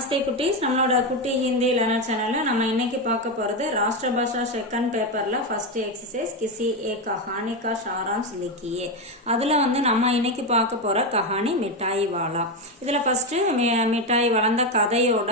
நமஸ்தே குட்டீஸ், நம்மளோட குட்டி ஹிந்தி லேர்னர் சேனல்ல நம்ம இன்னைக்கு பார்க்க போறது ராஷ்டிர பாஷா செகண்ட் பேப்பர்ல ஃபர்ஸ்ட் எக்ஸசைஸ் கிசி ஏ கஹானி கா சாராம்ஷ் லிக்கியே. அதுல நம்ம இன்னைக்கு பார்க்க போற கஹானி மிட்டாய் வாலா. இதுல ஃபர்ஸ்ட் மிட்டாய் வளர்ந்த கதையோட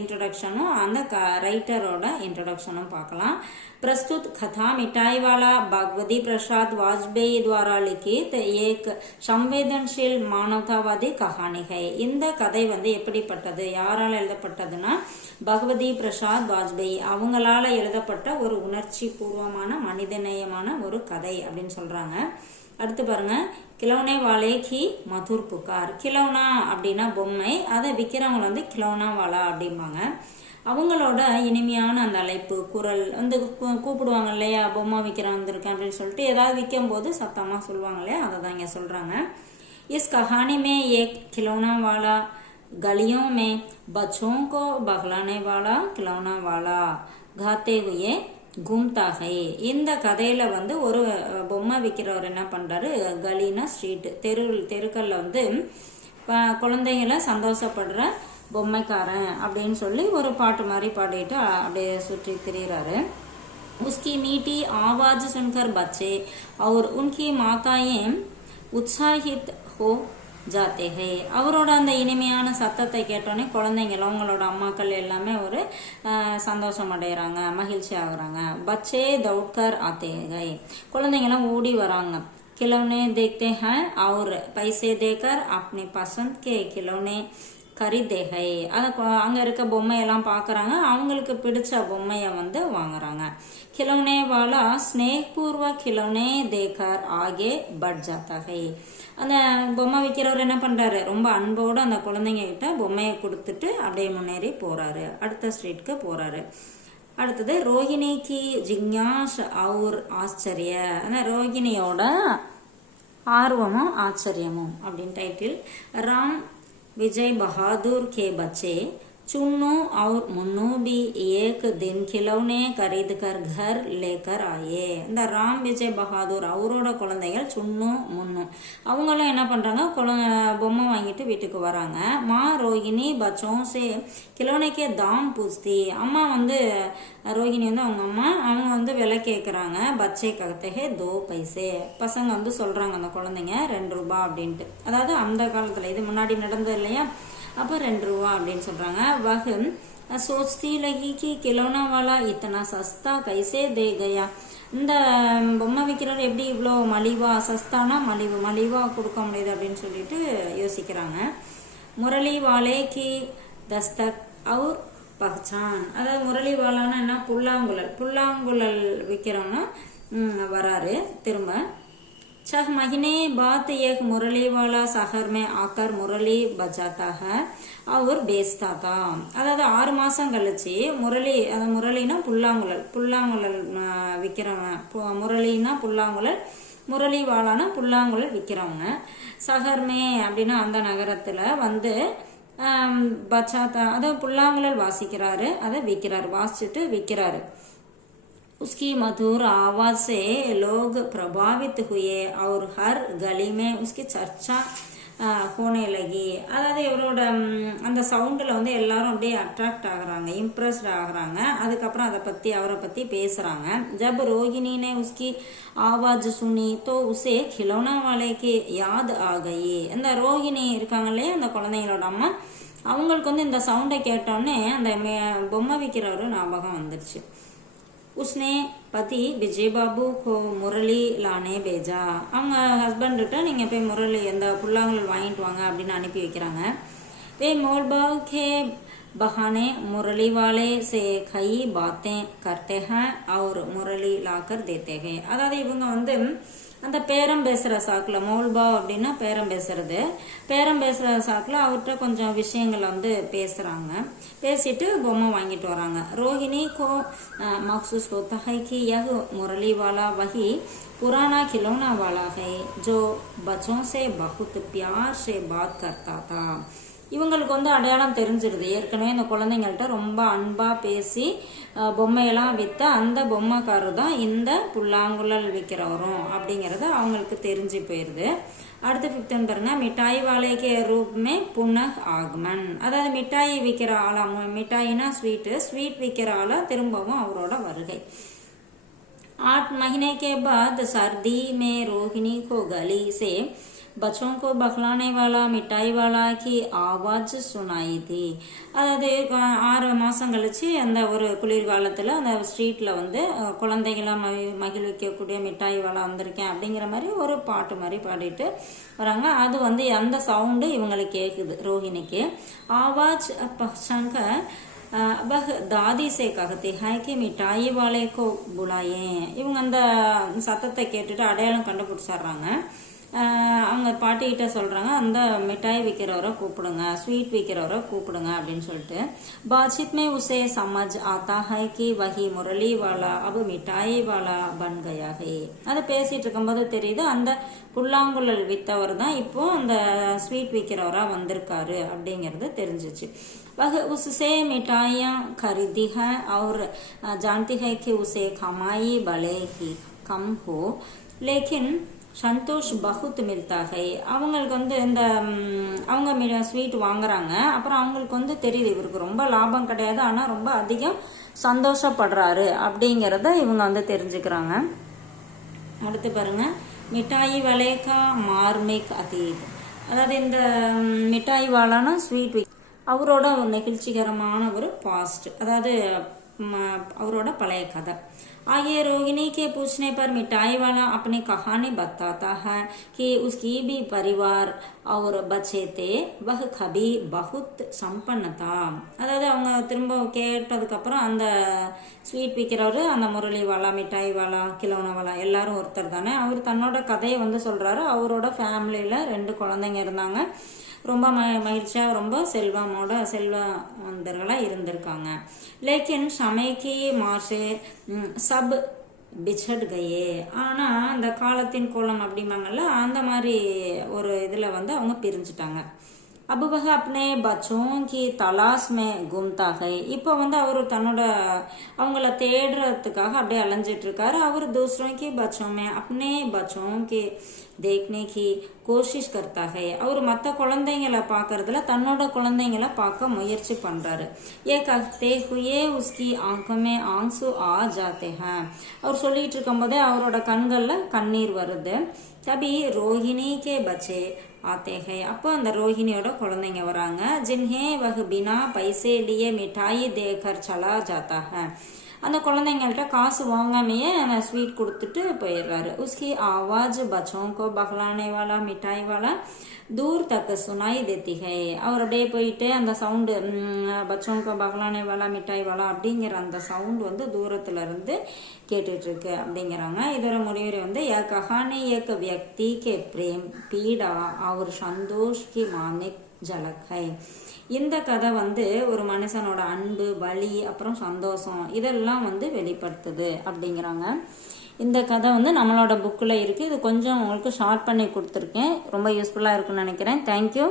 இன்ட்ரோடக்ஷனும் அந்த ரைட்டரோட இன்ட்ரோடக்ஷனும் பார்க்கலாம். प्रस्तुत कथा मिठाई वाला भगवती प्रसाद वाजपेयी द्वारा लिखित एक संवेदनशील मानवतावादी कहानी है. இந்த கதை எப்படிப்பட்டது, யாரால எழுதப்பட்டதுன்னா பகவதி பிரசாத் வாஜ்பேயி அவங்களால எழுதப்பட்ட ஒரு உணர்ச்சி பூர்வமான மனிதநேயமான ஒரு கதை அப்படின்னு சொல்றாங்க. அடுத்து பாருங்க, கிலோனே வாலே கி மதுர் புகார். கிலோனா அப்படின்னா பொம்மை, அதை விற்கிறவங்க கிலோனா வாலா அப்படிம்பாங்க. அவங்களோட இனிமையான அந்த அழைப்பு குரல் கூப்பிடுவாங்க இல்லையா, பொம்மை விற்கிறேன் வந்திருக்கேன் அப்படின்னு சொல்லிட்டு ஏதாவது விற்கும் போது சத்தமா சொல்லுவாங்க இல்லையா, அதை தான் இங்க சொல்றாங்க. இஸ் கஹானி மே ஏக் खिलौना वाला गलियों में बच्चों को बहलाने वाला खिलौना वाला गाते हुए घूमता है. இந்த கதையில ஒரு பொம்மை விற்கிறவர் என்ன பண்றாரு, கலினா ஸ்ட்ரீட் தெருக்கல்ல குழந்தைங்களை சந்தோஷப்படுற பொம்மைக்காரன் அப்படின்னு சொல்லி ஒரு பாட்டு மாதிரி பாடிட்டு அப்படியே சுற்றி திரிகிறாரு. उसकी मीठी आवाज सुनकर बच्चे और उनकी माताएं उत्साहित हो जाते हैं. அவரோட அந்த இனிமையான சத்தத்தை கேட்டோன்னே குழந்தைங்களும் அவங்களோட அம்மாக்கள் எல்லாமே ஒரு சந்தோஷம் அடைகிறாங்க, மகிழ்ச்சி ஆகுறாங்க. பச்சே தௌட்கர் ஆத்தே கை, குழந்தைங்களாம் ஓடி வராங்க. खिलौने देखते हैं और पैसे देकर अपनी पसंद के खिलौने खरीदे है. அங்க இருக்க பொம்மையெல்லாம் பாக்குறாங்க, அவங்களுக்கு பிடிச்ச பொம்மைய வாங்குறாங்க. खिलौने वाला स्नेहपूर्वक खिलौने देकर आगे बढ़ जाता है. அந்த பொம்மை விற்கிறவர் என்ன பண்றாரு, ரொம்ப அன்போடு அந்த குழந்தைங்க கிட்ட பொம்மையை கொடுத்துட்டு அப்படியே முன்னேறி போறாரு, அடுத்த ஸ்ட்ரீட்க்கு போறாரு. அடுத்தது ரோஹிணி கி ஜிக்ஞாஸ் அவுர் ஆச்சரிய. அந்த ரோஹிணியோட ஆர்வமும் ஆச்சரியமும் அப்படின்னு டைட்டில். ராம் विजय बहादुर के बच्चे चुन्नू और मुन्नू भी एक दिन खिलौने खरीद कर घर लेकर आए. இந்த ராம் விஜய் பகாதூர் அவரோட குழந்தைகள் சுன்னு முன்னு அவங்களும் என்ன பண்றாங்க, பொம்மை வாங்கிட்டு வீட்டுக்கு வராங்க. மா ரோஹிணி பச்சோं से खिलौने के दाम पूछती. அம்மா ரோஹிணி அவங்க விலை கேட்கறாங்க. பச்சை कहते हैं 2 पैसे. பசங்க சொல்றாங்க அந்த குழந்தைங்க 2 ரூபாய் அப்படின்ட்டு. அதாவது அந்த காலத்துல, இது முன்னாடி நடந்தது இல்லையா, அப்ப 2 ரூபா அப்படின்னு சொல்றாங்க. வஹ் सोचती लगी कि खिलौना वाला इतना सस्ता कैसे दे गया. இந்த பொம்மை விற்கிறவர் எப்படி இவ்வளோ மலிவா, சஸ்தானா மலிவா கொடுக்க முடியுது அப்படின்னு சொல்லிட்டு யோசிக்கிறாங்க. முரளி வாலே கி தஸ்தக் அவுர் பஹ்சான். அதாவது முரளி வாலானா என்ன, புல்லாங்குழல் விற்கிறவங்க வராரு திரும்ப. 6 महीने बाद एक मुरली वाला शहर में आकर मुरली बजाता है और बेचता था. அதாவது 6 மாசம் கழிச்சு முரளினா புல்லாங்குழல் விற்கிறவங்க, முரளினா புல்லாங்குழல், முரளி வாலானா புல்லாங்குழல் விற்கிறவங்க. சஹர்மே அப்படின்னா அந்த நகரத்துல பச்சாத்தா, அதாவது புல்லாங்குழல் வாசிக்கிறாரு, அதை விற்கிறாரு, வாசிச்சுட்டு விற்கிறாரு. उसकी मधुर आवाज से लोग प्रभावित हुए और हर गली में उसकी चर्चा होने लगी. அதாவது இவரோட அந்த சவுண்ட்ல எல்லாரும் அப்படியே அட்ராக்ட் ஆகுறாங்க, இம்ப்ரெஸ்ட் ஆகுறாங்க. அதுக்கப்புறம் அவரை பத்தி பேசுறாங்க. जब रोहिणी ने उसकी आवाज सुनी तो उसे खिलौना वाले की याद आ गई. இந்த ரோஹிணி இருக்காங்க இல்லையா, அந்த குழந்தைங்களோட அம்மா, அவங்களுக்கு இந்த சவுண்டை கேட்டோன்னே அந்த பொம்மை விற்கிறவரு ஞாபகம் வந்துருச்சு. उसने पति विजय बाबू को मुरली लाने भेजा. அவங்க ஹஸ்பண்ட் கிட்ட நீங்க போய் முரளி அந்த புல்லாங்குழல் வாங்கிட்டு வாங்க அப்படின்னு அனுப்பி வைக்கிறாங்க. वे मोलबाग के बहाने मुरली वाले से कई बातें करते हैं और मुरली लाकर देते हैं. அதாவது இவங்க அந்த பேரம் பேசுற சாக்குல, மோல்பா அப்படின்னா பேரம் பேசுற சாக்குல அவர்கிட்ட கொஞ்சம் விஷயங்கள் பேசுறாங்க. பேசிட்டு பொம்மை வாங்கிட்டு வராங்க. ரோஹிணி கோ மக்சூஸ் होता है कि यह मुरली वाला वही पुराना खिलौना वाला है जो बच्चों से बहुत प्यार से बात करता था. இவங்களுக்கு வந்து அடையாளம் தெரிஞ்சிருது. ஏற்கனவே இந்த குழந்தைங்கள்ட்ட ரொம்ப அன்பா பேசி பொம்மையெல்லாம் வித்த அந்த பொம்மைக்காரர் தான் இந்த புல்லாங்குழல் விற்கிறவரும் அப்படிங்கிறது அவங்களுக்கு தெரிஞ்சு போயிருது. அடுத்து 5th ஒன் பாருங்க, மிட்டாய் வாழைக்கு ரூப்மே புனக் ஆகமன். அதாவது மிட்டாய் விற்கிற ஆளா, மிட்டாயினா ஸ்வீட் விற்கிற ஆளா திரும்பவும் அவரோட வருகை. 8 महीने के बाद सर्दी में रोहिणी को गली से बच्चों को बखलाने वाला मिठाई वाला की आवाज सुनाई थी. அதாவது 6 மாசம் கழிச்சு அந்த ஒரு குளிர்காலத்துல அந்த ஸ்ட்ரீட்ல வந்து குழந்தைகளாம் மகிழ்விக்கக்கூடிய மிட்டாய் வாழா வந்திருக்கேன் அப்படிங்கிற மாதிரி ஒரு பாட்டு மாதிரி பாடிட்டு வராங்க. அது வந்து அந்த சவுண்டு இவங்களுக்கு கேக்குது ரோஹிணிக்கு. ஆவாஜ் பஹ்சான் कर वह दादी से कहते हैं कि मिठाई वाले को बुलाए. இவங்க அந்த சத்தத்தை கேட்டுட்டு அடையாளம் கண்டுபிடிச்சிடுறாங்க. அவங்க பாட்டிகிட்ட சொல்றாங்க, அந்த மிட்டாய் விற்கிறவரை கூப்பிடுங்க, ஸ்வீட் விற்கிறவரை கூப்பிடுங்க அப்படின்னு சொல்லிட்டு. बातचीत में उसे समझ आता है कि वही मुरली वाला अब मिठाई वाला बन गया है. அதை பேசிட்டு இருக்கும்போது தெரியுது அந்த புல்லாங்குழல் வித்தவர் தான் இப்போ அந்த ஸ்வீட் விற்கிறவரா வந்திருக்காரு அப்படிங்கிறது தெரிஞ்சிச்சு. वह उससे मिठाइयाँ खरीदी है और जानती है कि उसे कमाई भले ही कम हो लेकिन சந்தோஷ் பகுத் மில்தா ஹை. அவங்களுக்கு வந்து இந்த அவங்க ஸ்வீட் வாங்குறாங்க. அப்புறம் அவங்களுக்கு வந்து தெரியுது இவருக்கு ரொம்ப லாபம் கிடையாது, ஆனா ரொம்ப அதிகம் சந்தோஷப்படுறாரு அப்படிங்கிறத இவங்க வந்து தெரிஞ்சுக்கிறாங்க. அடுத்து பாருங்க, மிட்டாய் வலேகா மார்மிக் அதீத். அதாவது இந்த மிட்டாய் வாழான ஸ்வீட் அவரோட நெகிழ்ச்சிகரமான ஒரு பாஸ்ட், அதாவது அவரோட பழைய கதை. आगे रोहिणी के पूछने पर मिठाई वाला अपनी कहानी बताता है कि उसकी भी परिवार और बच्चे थे, वह कभी बहुत संपन्न था. அதாவது அவங்க திரும்ப கேட்டதுக்கு அப்புறம் அந்த ஸ்வீட் விற்கிறவரு அந்த முரளி வாலா, மிட்டாய் வாலா, கிலோனா வாலா எல்லாரும் ஒருத்தர் தானே. அவர் தன்னோட கதையை வந்து சொல்றாரு. அவரோட ஃபேமிலியில 2 குழந்தைங்க இருந்தாங்க. ரொம்ப மகிழ்ச்சியா ரொம்ப செல்வந்தர்களா இருந்திருக்காங்க. லேக்கின் சமைக்கு மாசே சப் பிச்சட் கயே. ஆனா அந்த காலத்தின் கோலம் அப்படிம்பாங்கல்ல, அந்த மாதிரி ஒரு இதுல வந்து அவங்க பிரிஞ்சுட்டாங்க. अब वह अपने बच्चों की तलाश में घूमता है. இப்போ வந்து அவர் தன்னோட அவங்கள தேடுறதுக்காக அப்படியே அலைஞ்சிட்டு இருக்காரு. அவர் दूसरों के बच्चों में अपने बच्चों के देखने की कोशिश करता है. அவர் மற்ற குழந்தைங்களை பார்க்கறதுல தன்னோட குழந்தைங்களை பார்க்க முயற்சி பண்றாரு. ये कहते हुए उसकी आंखों में आंसू आ जाते हैं. அவர் சொல்லிட்டு இருக்கும்போதே அவரோட கண்கள்ல கண்ணீர் வருது. तभी रोहिणी के बच्चे आते हैं. அப்போ அந்த ரோஹிணியோட குழந்தைங்க வராங்க. जिन्हें वह बिना पैसे लिए मिठाई देकर चला जाता है. அந்த குழந்தைங்கள்ட்ட காசு வாங்காமையே ஸ்வீட் கொடுத்துட்டு போயிடுறாரு. उसकी आवाज बच्चों को बहलाने वाला मिठाई वाला दूर तक सुनाई देती है. அவர் அப்படியே போயிட்டு அந்த சவுண்டு बच्चों को बहलाने वाला मिठाई वाला அப்படிங்கிற அந்த சவுண்ட் வந்து தூரத்துல இருந்து கேட்டுட்டு இருக்கு அப்படிங்கிறாங்க. இதோட முடிவுரை வந்து यह कहानी एक व्यक्ति के प्रेम पीड़ा और संतोष की मानिक झलक है. இந்த கதை வந்து ஒரு மனுஷனோட அன்பு, வலி, அப்புறம் சந்தோஷம் இதெல்லாம் வந்து வெளிப்படுத்துது அப்படிங்கிறாங்க. இந்த கதை வந்து நம்மளோட புக்கில் இருக்குது. இது கொஞ்சம் உங்களுக்கு ஷார்ட் பண்ணி கொடுத்துருக்கேன். ரொம்ப யூஸ்ஃபுல்லாக இருக்குன்னு நினைக்கிறேன். தேங்க்யூ.